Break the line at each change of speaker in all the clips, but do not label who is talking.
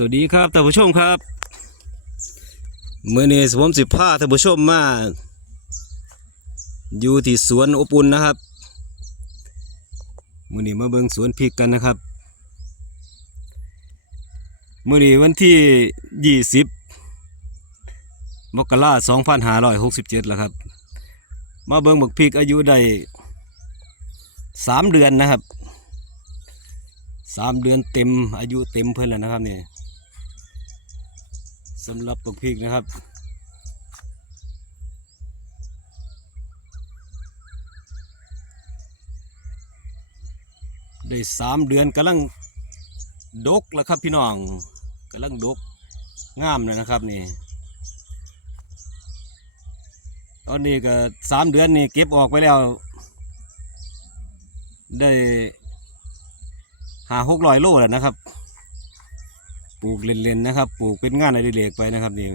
สวัสดีครับท่านผู้ชมครับเมื่อนี้ผมสิพาท่านผู้ชมมาอยู่ที่สวนอบอุ่นนะครับเมื่อนี้มาเบิ่งสวนพริกกันนะครับเมื่อนี้วันที่ยี่สิบมกราสองพันห้าร้อยหกสิบเจ็ดแล้วครับ มาเบิ่งบักพริกอายุได้สามเดือนนะครับสามเดือนเต็มอายุเต็มเพื่อนแล้วนะครับเนี่ย สำหรับปกพริกนะครับได้สามเดือนกำลังดกแล้วครับพี่น้องกำลังดกงามเลยนะครับนี่ตอนนี้ก็สามเดือนนี่เก็บออกไปแล้ว ได้หาหกร้อยโลแล้วนะครับ ปลูกเล่นๆนะครับ ปลูกเป็นงานอดิเรกไปนะครับนี่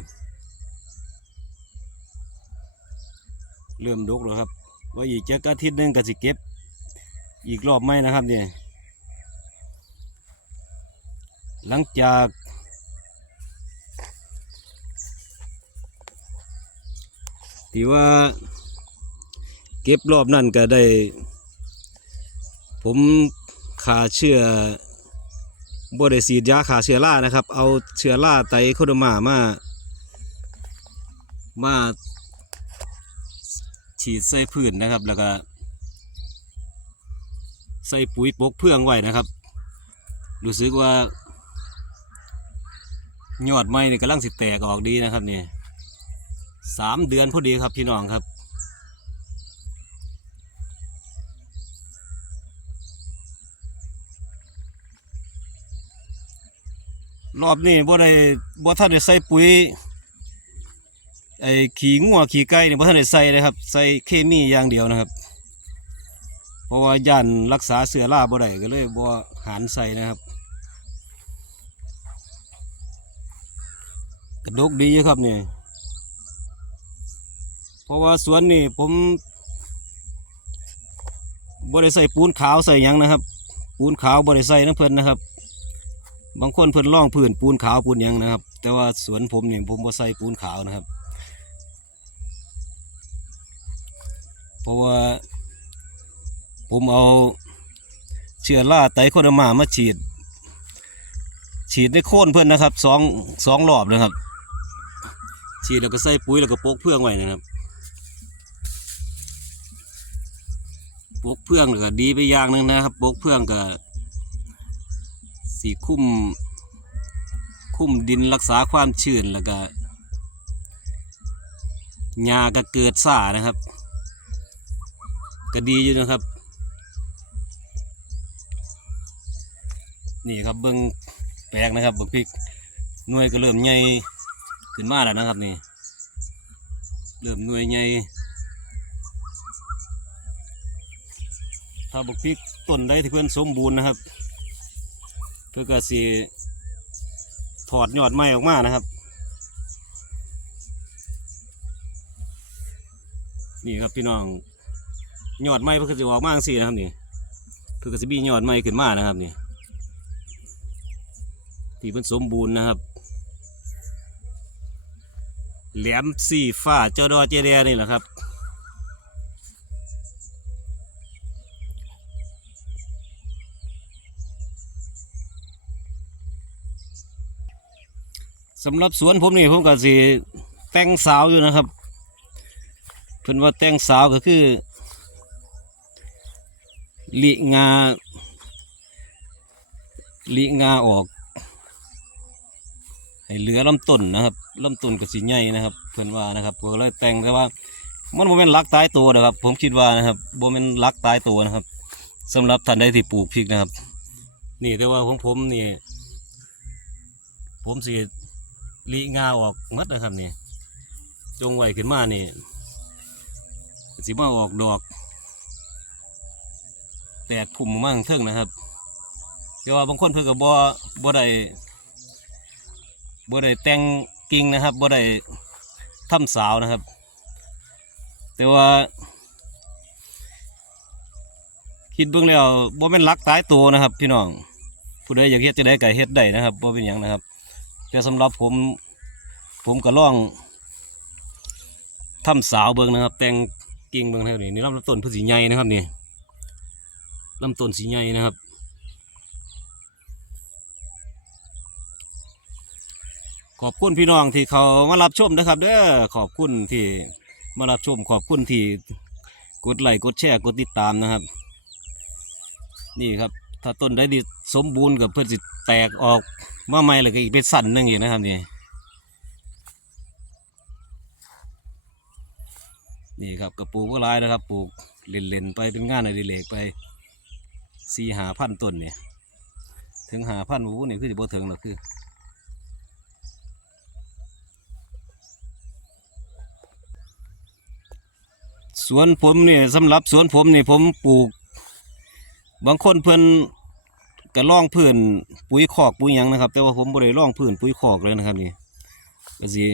เริ่มดกแล้วครับ ว่าอีกจะอาทิตย์นึงก็สิเก็บ อีกรอบไหมนะครับเนี่ยหลังจากที่ว่าเก็บรอบนั่นก็ได้ ผมขาเชื้อ บได้ฉีดยาขาเชื้อรานะครับ เอาเชื้อราไตโคโดมามา มาฉีดใส่พืชนะครับ แล้วก็ ใส่ปุ๋ยปกเพื่องไว้นะครับ รู้สึกว่ายอดไม้นี่กำลังสิแตกออกดีนะครับนี่สามเดือนพอดีครับพี่น้องครับ รอบนี้บ่ได้บ่ทันได้ใส่ปุ๋ยไอ้ขี้งัวขี้ไก่นี่บ่ทันได้ใส่เลยครับ ใส่เคมีอย่างเดียวนะครับ เพราะว่าย่านรักษาเสือราบ่ได้ก็เลยบ่หารใส่นะครับกระดกดีครับนี่เพราะว่าสวนนี่ผมบ่ได้ใส่ปูนขาวใส่ยังนะครับ ปูนขาวบ่ได้ใส่น้ำเพิ่นนะครับ บางคนเพิ่นล่องพื้นปูนขาวปูนยังนะครับ แต่ว่าสวนผมเนี่ยผมบ่ใส่ปูนขาวนะครับ เพราะว่า ผมเอาเชื้อราไตโคโดมามาฉีด ฉีดในโค่นเพื่อนนะครับสองสองรอบนะครับ ฉีดแล้วก็ใส่ปุ๋ยแล้วก็โปกเพื่องไว้นะครับโปกเพื่องแล้วก็ดีไปอย่างหนึ่งนะครับโปกเพื่องก็ สีคุ้มคุ้มดินรักษาความชื้นแล้วก็หญ้าก็เกิดซ่านะครับ ก็ดีอยู่นะครับ นี่ครับเบิ้งแปลงนะครับบักพริกหน่วยก็เริ่มใหญ่ขึ้นมาแล้วนะครับนี่เริ่มหน่วยใหญ่ถ้าบักพริกต้นใดที่เพื่อนสมบูรณ์นะครับ เพื่อก็สิถอดยอดไม้ออกมานะครับ นี่ครับพี่น้องยอดไม้เพื่อก็จะออกมาสีนะครับนี่เพื่อก็จะมียอดไม้ขึ้นมานะครับนี่ที่มันสมบูรณ์นะครับแหลมสีฟ้าเจ้าดอเจเดียนี่แหละครับ สำหรับสวนผมนี่ผมก็สิแต่งสาวอยู่นะครับ เพิ่นว่าแต่งสาวก็คือลิงาลิงาออก ให้เหลือลำต้นนะครับลำต้นก็สีใหญ่นะครับเพื่อนว่านะครับก็เลยแต่งแต่ว่ามันโมเป็นรักตายตัวนะครับ ผมคิดว่านะครับโมเป็นรักตายตัวนะครับสำหรับท่านใดที่ปลูกพริกนะครับ นี่แต่ว่าของผมนี่ ผมสี ลีงาออกมัดนะครับนี่จงไว้ขึ้นมานี่สีมาออกดอก แตกพุ่มมั่งเทิงนะครับแต่ว่าบางคนเพิ่นก็บ่บ่ได้บ่ได้แต่งกิ่งนะครับบ่ได้ทำสาวนะครับ แต่ว่า คิดเบิ่งแล้วบ่เป็นลักตายตัวนะครับ พี่น้องผู้ใดอยากเฮ็ดจะได้ก็เฮ็ดได้นะครับบ่เป็นหยังนะครับ แต่สำหรับผม ผมก็ล่องทำสาวเบิงนะครับ แต่งกิ่งเบิงเท่านี้นี่ลำต้นพื่อสีใหญ่นะครับนี่ลำต้นสีใหญ่นะครับขอบคุณพี่น้องที่เขามารับชมนะครับ เด้อขอบคุณที่มารับชม ขอบคุณที่กดไลค์กดแชร์กดติดตามนะครับ นี่ครับ ถ้าต้นได้ดีสมบูรณ์กับเพื่อนสิแตกออก มาใหม่เลยก็อีกเป็นสั่นหนึงอีกนะครับนี่นี่ครับกระปูก็ลายนะครับ ปลูกเล่นๆไปเป็นงานอดิเรกไปสี่หาพันต้นเนี่ยถึงหาพันวูนี่คือจะบ่ถึงหรอกคือสวนผมเนี่ยสำหรับสวนผมเนี่ยผมปลูก บางคนเพิ่อน ก็ล่องพื้นปุ๋ยคอกปุ๋ยหยังนะครับ แต่ว่าผมบ่ได้ล่องพื้นปุ๋ยคอกเลยนะครับนี่ก็สิ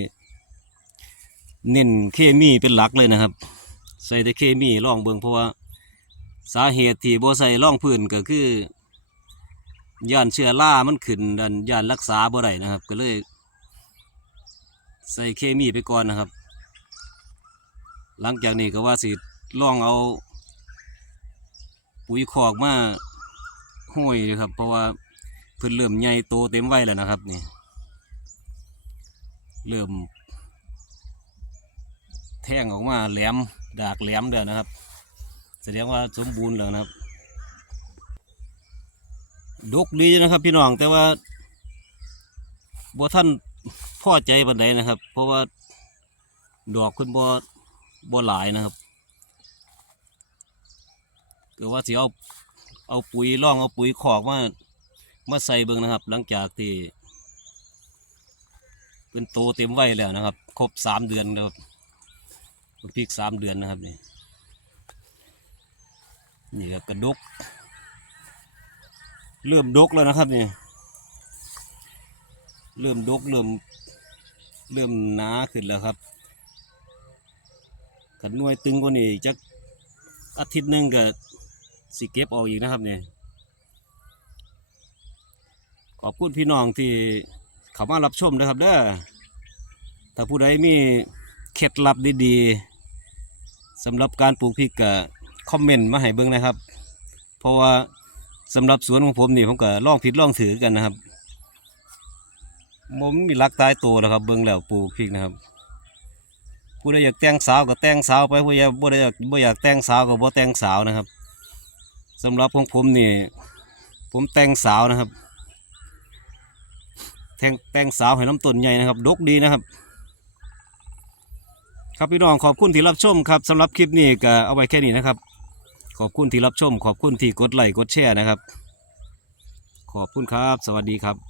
เน้นเคมีเป็นหลักเลยนะครับ ใส่แต่เคมีล่องเบิงเพราะว่าสาเหตุที่บ่ใส่ล่องพื้นก็คือย่านเชื้อรามันขึ้นดันย่านรักษาบ่ได้นะครับ ก็เลย ใส่เคมีไปก่อนนะครับ หลังจากนี้ก็ว่าสิล่องเอา ปุ๋ยคอกมา ห้อยนะครับ เพราะว่าเพิ่นเริ่มใหญ่โตเต็มวัยแล้วนะครับนี่เริ่ม แท่งออกมาแหลมดากแหลมเด้วนะครับแสดงว่าสมบูรณ์แล้วนะครับดกดีนะครับ พี่น้องแต่ว่าบัท่านพอใจปันใดนะครับ เพราะว่าดอกคุณบับ่หลายนะครับก็ว่าสิเอา เอาปุ๋ยร่องเอาปุ๋ยขอกมามาใส่เบิ่งนะครับ หลังจากที่เป็นโตเต็มวัยแล้วนะครับ ครบสามเดือนแล้วครับพริกสามเดือนนะครับนี่นี่ครับกระดก เริ่มดกแล้วนะครับนี่เริ่มดกเริ่มเริ่มหนาขึ้นแล้วครับขันนวยตึงกว่านี้จักอาทิตย์หนึ่งก็ สิเก็บออกอีกนะครับเนี่ยขอบคุณพี่น้องที่เข้ามารับชมนะครับเด้อถ้าผู้ใดมีเคล็ดลับดีๆสำหรับการปลูกพริกก็คอมเมนต์มาให้เบิ่งนะครับ เพราะว่าสำหรับสวนของผมนี่ผมก็ลองผิดลองถือกันนะครับผมมีหลักตายตัวนะครับ เบิ่งแล้วปลูกพริกนะครับผู้ใดอยากแต่งสาวก็แต่งสาวไปผู้ใดบ่ได้อยากบ่อยากแต่งสาวก็บ่แต่งสาวนะครับ สำหรับของผมนี่ผมแต่งสาวนะครับ แต่งแต่งสาวให้น้ำต้นใหญ่นะครับ ดกดีนะครับ ครับพี่น้องขอบคุณที่รับชมครับสำหรับคลิปนี้ก็เอาไว้แค่นี้นะครับ ขอบคุณที่รับชม ขอบคุณที่กดไลค์กดแชร์นะครับ ขอบคุณครับ สวัสดีครับ